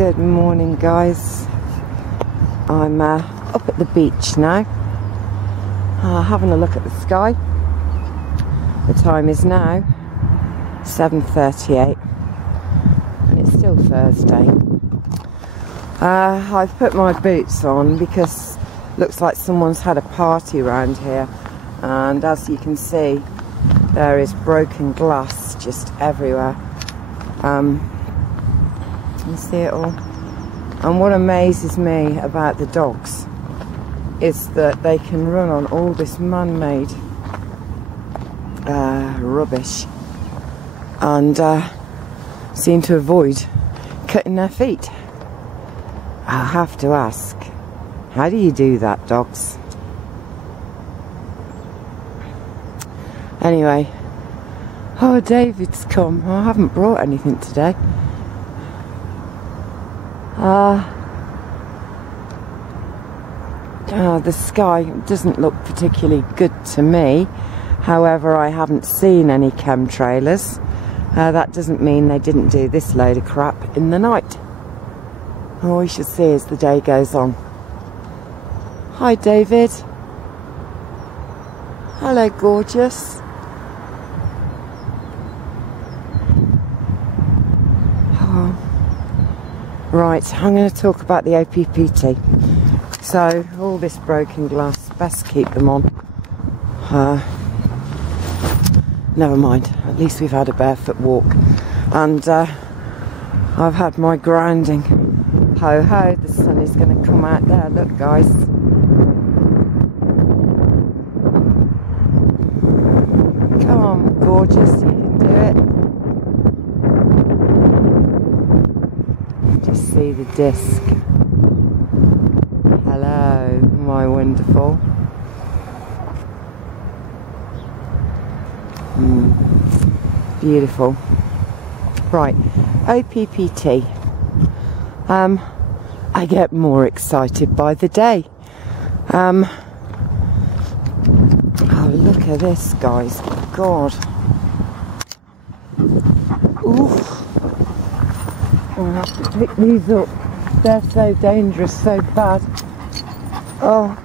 Good morning, guys. I'm up at the beach now, having a look at the sky. The time is now 7:38 and it's still Thursday. I've put my boots on because it looks like someone's had a party around here, and as you can see there is broken glass just everywhere. You see it all. And what amazes me about the dogs is that they can run on all this man-made rubbish and seem to avoid cutting their feet. I have to ask, how do you do that, dogs? Anyway, oh, David's come. I haven't brought anything today. The sky doesn't look particularly good to me. However, I haven't seen any chemtrailers. That doesn't mean they didn't do this load of crap in the night. Oh, we shall see as the day goes on. Hi, David. Hello, gorgeous. Oh. Right, I'm going to talk about the OPPT. So, all this broken glass, best keep them on. Never mind, at least we've had a barefoot walk. And I've had my grounding. Ho ho, the sun is going to come out there. Look, guys. Come on, gorgeous, you can do it. Just see the disc. Hello, my wonderful. Beautiful. Right, OPPT. I get more excited by the day. Oh, look at this, guys. God. Oof. I have to pick these up. They're so dangerous, so bad. Oh.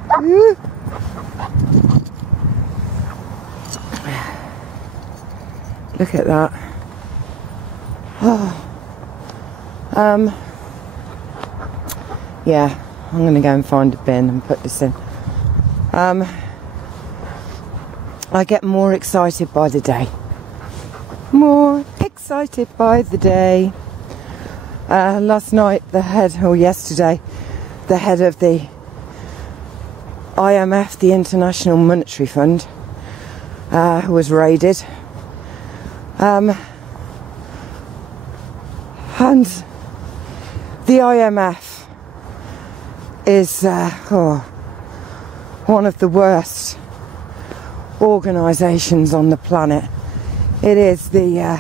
Look at that. Oh. Yeah, I'm going to go and find a bin and put this in. I get more excited by the day. More excited by the day. Last night, yesterday, the head of the IMF, the International Monetary Fund, was raided. And the IMF is one of the worst organisations on the planet. It is the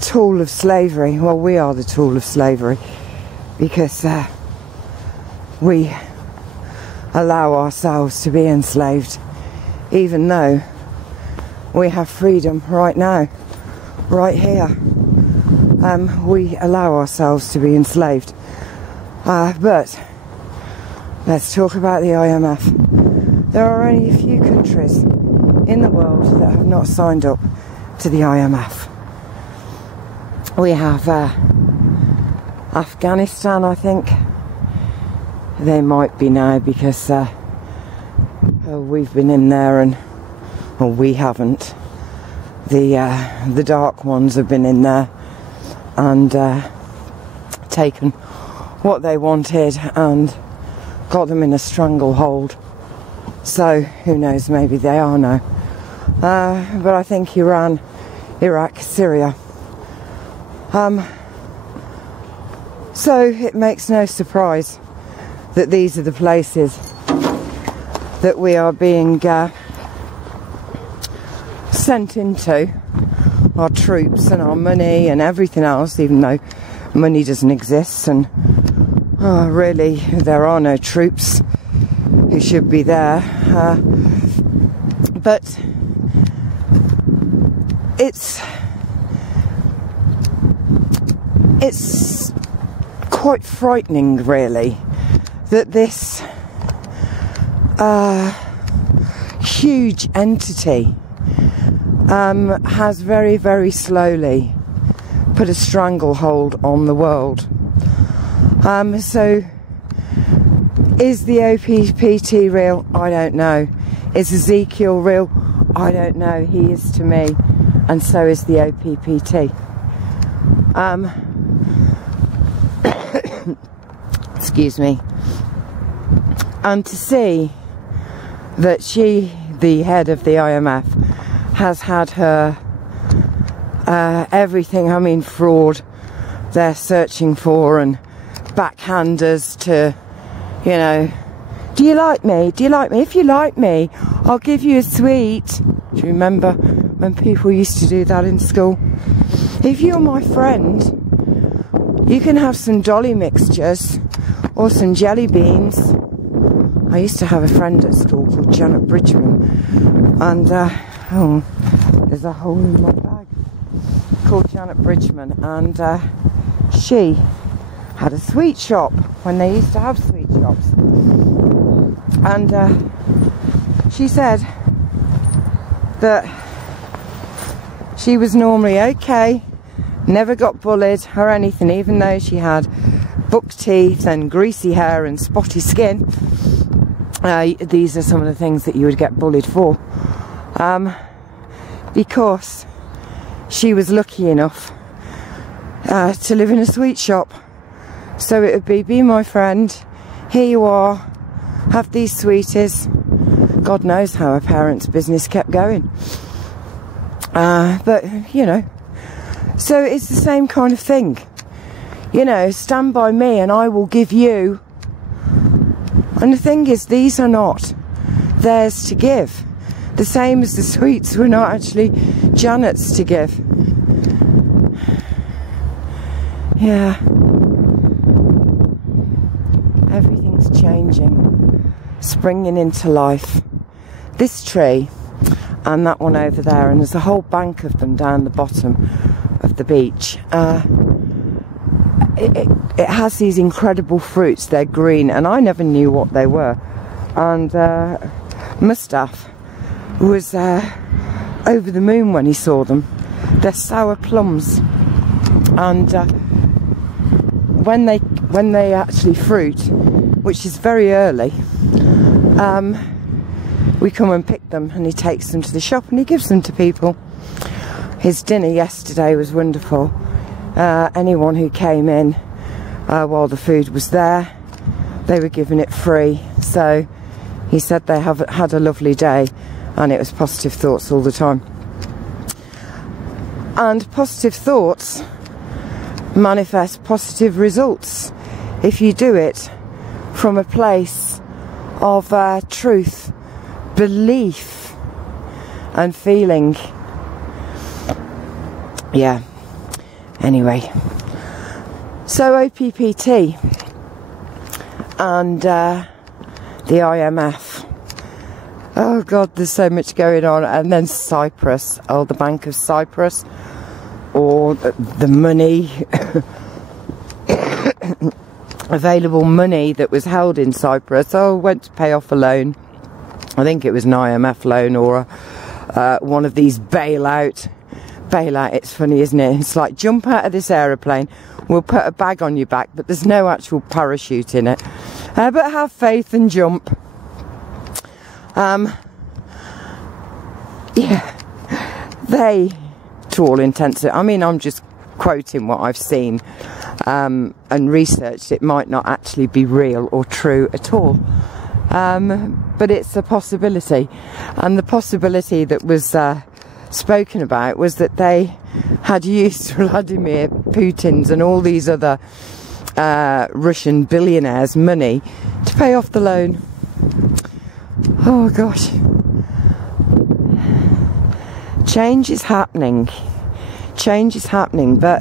tool of slavery. Well, we are the tool of slavery because we allow ourselves to be enslaved, even though we have freedom right now, right here. We allow ourselves to be enslaved. But let's talk about the IMF. There are only a few countries in the world that have not signed up to the IMF. We have Afghanistan, I think. They might be now because we've been in there and, well, we haven't. The dark ones have been in there and taken what they wanted and got them in a stranglehold. So who knows, maybe they are now. But I think Iran, Iraq, Syria. So it makes no surprise that these are the places that we are being sent into, our troops and our money and everything else, even though money doesn't exist and really there are no troops who should be there. But it's quite frightening, really, that this huge entity has very, very slowly put a stranglehold on the world. So is the OPPT real? I don't know. Is Ezekiel real? I don't know. He is to me, and so is the OPPT. Excuse me. And to see that she, the head of the IMF, has had her everything, I mean, fraud they're searching for, and backhanders to, you know, do you like me? Do you like me? If you like me, I'll give you a sweet. Do you remember when people used to do that in school? If you're my friend, you can have some dolly mixtures or some jelly beans. I used to have a friend at school called Janet Bridgman, and oh, there's a hole in my bag, called Janet Bridgman, and she had a sweet shop when they used to have sweet shops, and she said that she was normally okay, never got bullied or anything, even though she had buck teeth and greasy hair and spotty skin. These are some of the things that you would get bullied for, because she was lucky enough to live in a sweet shop. So it would be my friend, here you are, have these sweeties. God knows how her parents' business kept going. But, you know, so it's the same kind of thing. You know, stand by me and I will give you. And the thing is, these are not theirs to give. The same as the sweets were not actually Janet's to give. Yeah. Everything's changing, springing into life. This tree and that one over there, and there's a whole bank of them down the bottom of the beach. It has these incredible fruits. They're green, and I never knew what they were. And Mustaf was over the moon when he saw them. They're sour plums, and when they actually fruit, which is very early, we come and pick them, and he takes them to the shop and he gives them to people. His dinner yesterday was wonderful. Anyone who came in while the food was there, they were given it free. So he said they have had a lovely day, and it was positive thoughts all the time. And positive thoughts manifest positive results if you do it from a place of truth, belief and feeling. Yeah. Anyway, so OPPT and the IMF. Oh God, there's so much going on. And then Cyprus, oh, the Bank of Cyprus, or the money, available money that was held in Cyprus. Oh, went to pay off a loan. I think it was an IMF loan or one of these bailout. It's funny, isn't it? It's like, jump out of this aeroplane, we'll put a bag on your back, but there's no actual parachute in it. But have faith and jump. Yeah, they, to all intents, I mean, I'm just quoting what I've seen and researched. It might not actually be real or true at all. But it's a possibility. And the possibility that was spoken about was that they had used Vladimir Putin's and all these other Russian billionaires' money to pay off the loan. Oh gosh. Change is happening. Change is happening, but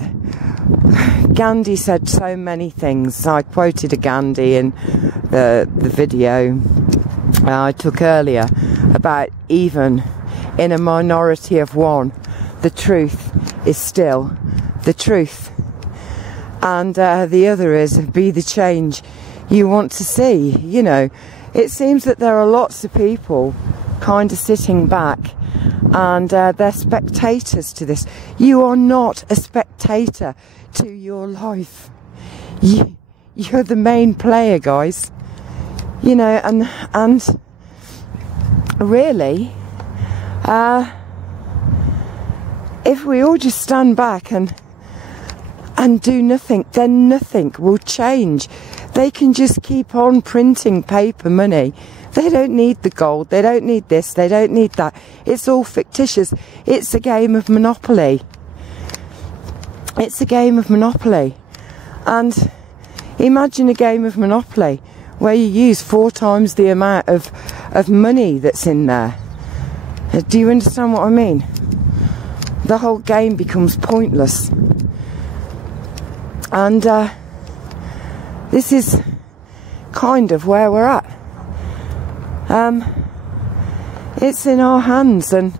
Gandhi said so many things. I quoted a Gandhi in the video I took earlier about, even in a minority of one, the truth is still the truth. and the other is be the change you want to see. You know, it seems that there are lots of people kind of sitting back, and they're spectators to this. You are not a spectator to your life. You're the main player, guys. You know, and really, if we all just stand back and do nothing, then nothing will change. They can just keep on printing paper money. They don't need the gold, they don't need this, they don't need that. It's all fictitious. It's a game of Monopoly. It's a game of Monopoly. And imagine a game of Monopoly where you use 4 times the amount of money that's in there. Do you understand what I mean? The whole game becomes pointless. And this is kind of where we're at. It's in our hands, and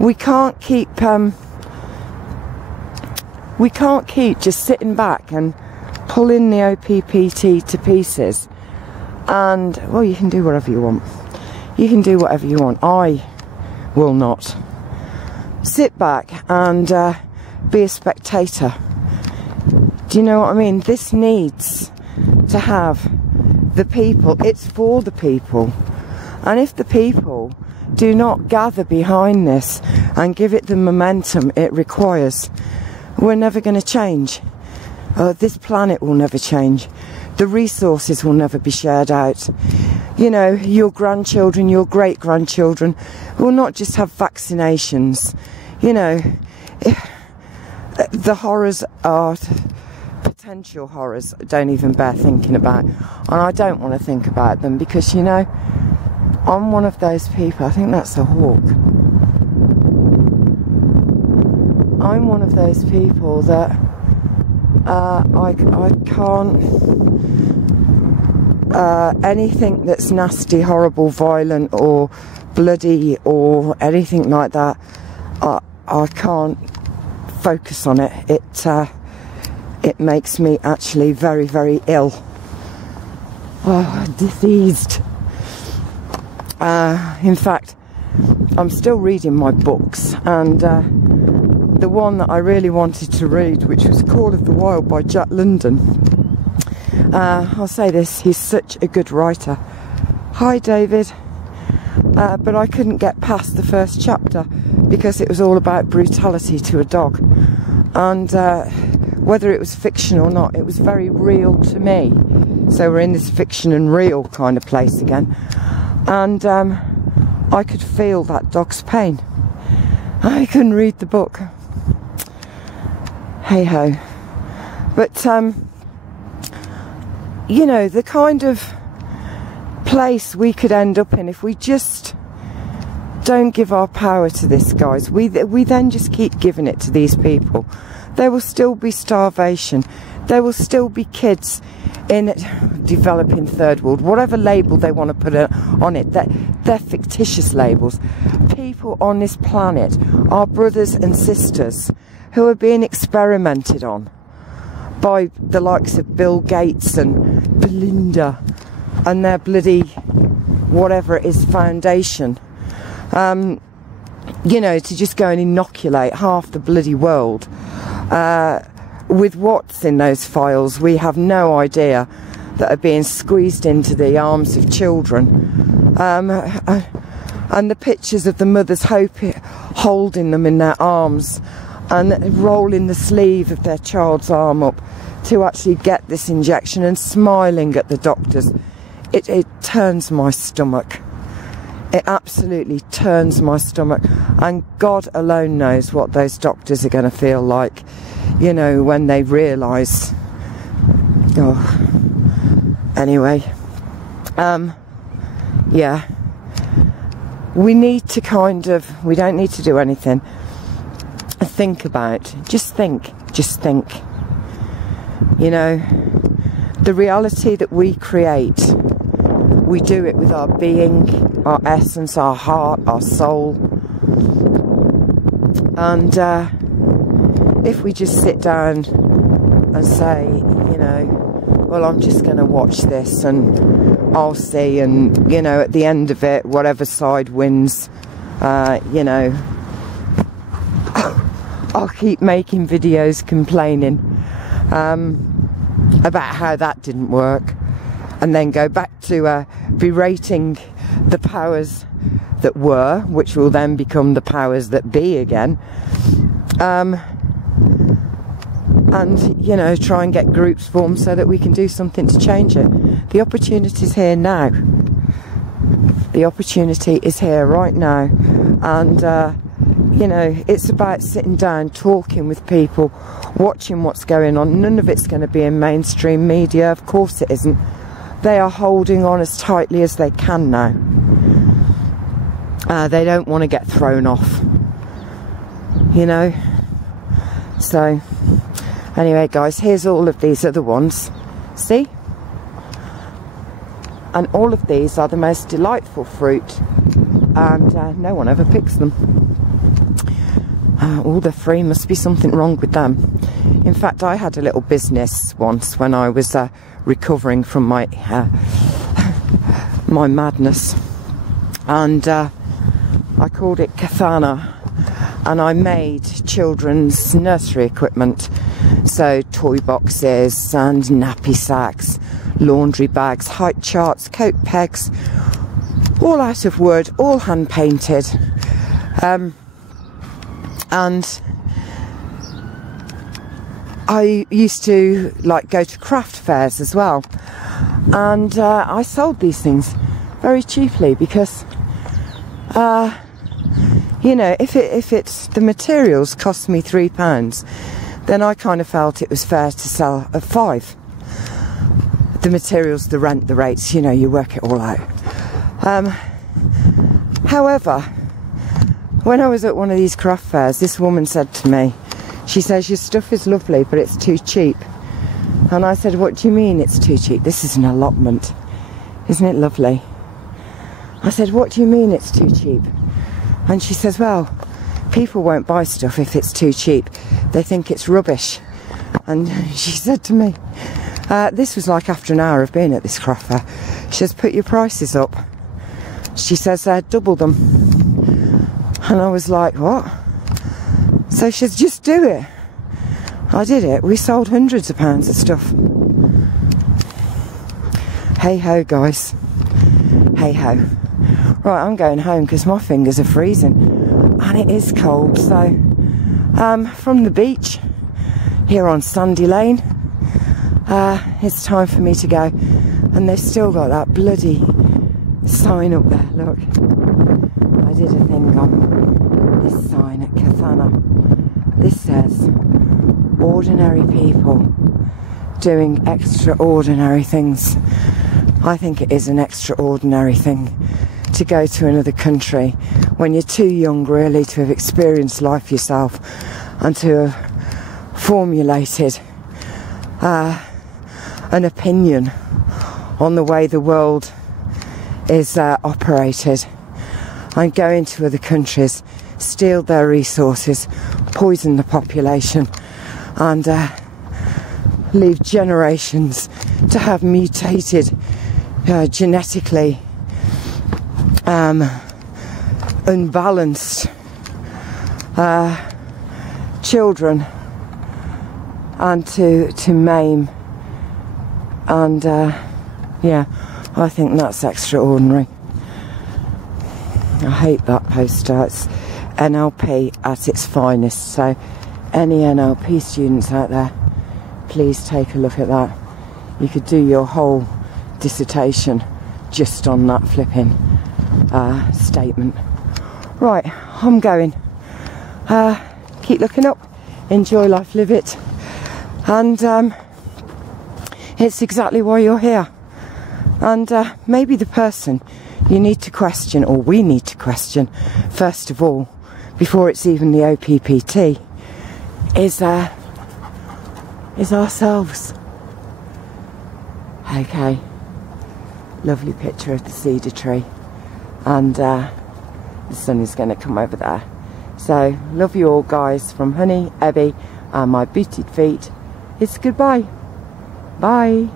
we can't keep just sitting back and pulling the OPPT to pieces. And well, you can do whatever you want. You can do whatever you want. I will not sit back and be a spectator. Do you know what I mean? This needs to have the people. It's for the people. And if the people do not gather behind this and give it the momentum it requires, we're never going to change. This planet will never change. The resources will never be shared out. You know, your grandchildren, your great-grandchildren will not just have vaccinations. You know, the horrors are potential horrors. Don't even bear thinking about. And I don't want to think about them because, you know, I'm one of those people. I think that's a hawk. I'm one of those people that I can't. Anything that's nasty, horrible, violent, or bloody, or anything like that, I can't focus on it. It makes me actually very, very ill. Oh, diseased. In fact, I'm still reading my books, and the one that I really wanted to read, which was Call of the Wild by Jack London. I'll say this, he's such a good writer. Hi, David. But I couldn't get past the first chapter because it was all about brutality to a dog. And whether it was fiction or not, it was very real to me. So we're in this fiction and real kind of place again. And I could feel that dog's pain. I couldn't read the book. Hey ho. But you know, the kind of place we could end up in if we just don't give our power to this, guys. We then just keep giving it to these people. There will still be starvation. There will still be kids in developing third world, whatever label they want to put on it. They're fictitious labels. People on this planet are brothers and sisters who are being experimented on by the likes of Bill Gates and Belinda and their bloody whatever it is foundation, you know, to just go and inoculate half the bloody world with what's in those files we have no idea, that are being squeezed into the arms of children, and the pictures of the mothers holding them in their arms and rolling the sleeve of their child's arm up to actually get this injection and smiling at the doctors. It turns my stomach. It absolutely turns my stomach. And God alone knows what those doctors are going to feel like, you know, when they realise. Oh, anyway, yeah, we need to kind of, we don't need to do anything. Think about, just think, you know, the reality that we create, we do it with our being, our essence, our heart, our soul. And if we just sit down and say, you know, well, I'm just going to watch this and I'll see, and, you know, at the end of it, whatever side wins, you know, I'll keep making videos complaining about how that didn't work, and then go back to berating the powers that were, which will then become the powers that be again, and, you know, try and get groups formed so that we can do something to change it. The opportunity's here now. The opportunity is here right now, and you know, it's about sitting down, talking with people, watching what's going on. None of it's going to be in mainstream media, of course it isn't. They are holding on as tightly as they can now. They don't want to get thrown off, you know. So anyway, guys, here's all of these other ones, see? And all of these are the most delightful fruit, and no one ever picks them. All the free, must be something wrong with them. In fact, I had a little business once when I was recovering from my my madness, and I called it Kathana, and I made children's nursery equipment, so toy boxes and nappy sacks, laundry bags, height charts, coat pegs, all out of wood, all hand painted. And I used to like go to craft fairs as well, and I sold these things very cheaply because you know, if it's the materials cost me £3, then I kind of felt it was fair to sell at £5. The materials, the rent, the rates, you know, you work it all out. However, when I was at one of these craft fairs, this woman said to me, she says, your stuff is lovely, but it's too cheap. And I said, what do you mean it's too cheap? This is an allotment. Isn't it lovely? I said, what do you mean it's too cheap? And she says, well, people won't buy stuff if it's too cheap. They think it's rubbish. And she said to me, this was like after an hour of being at this craft fair. She says, put your prices up. She says, double them. And I was like, what? So she says, just do it. I did it. We sold hundreds of pounds of stuff. Hey ho, guys. Hey ho. Right, I'm going home because my fingers are freezing. And it is cold. So, from the beach here on Sandy Lane, it's time for me to go. And they've still got that bloody sign up there, look. I did a thing on this sign at Kathana. This says, ordinary people doing extraordinary things. I think it is an extraordinary thing to go to another country when you're too young really to have experienced life yourself and to have formulated an opinion on the way the world is operated, and go into other countries, steal their resources, poison the population, and leave generations to have mutated, genetically unbalanced children, and to maim, and yeah, I think that's extraordinary. I hate that poster. It's NLP at its finest. So any NLP students out there, please take a look at that. You could do your whole dissertation just on that flipping statement. Right, I'm going. Keep looking up, enjoy life, live it, and it's exactly why you're here. And maybe the person you need to question, or we need to question, first of all, before it's even the OPPT, is ourselves. Okay, lovely picture of the cedar tree, and the sun is going to come over there. So, love you all, guys, from Honey, Ebby, and my booted feet. it's goodbye. Bye.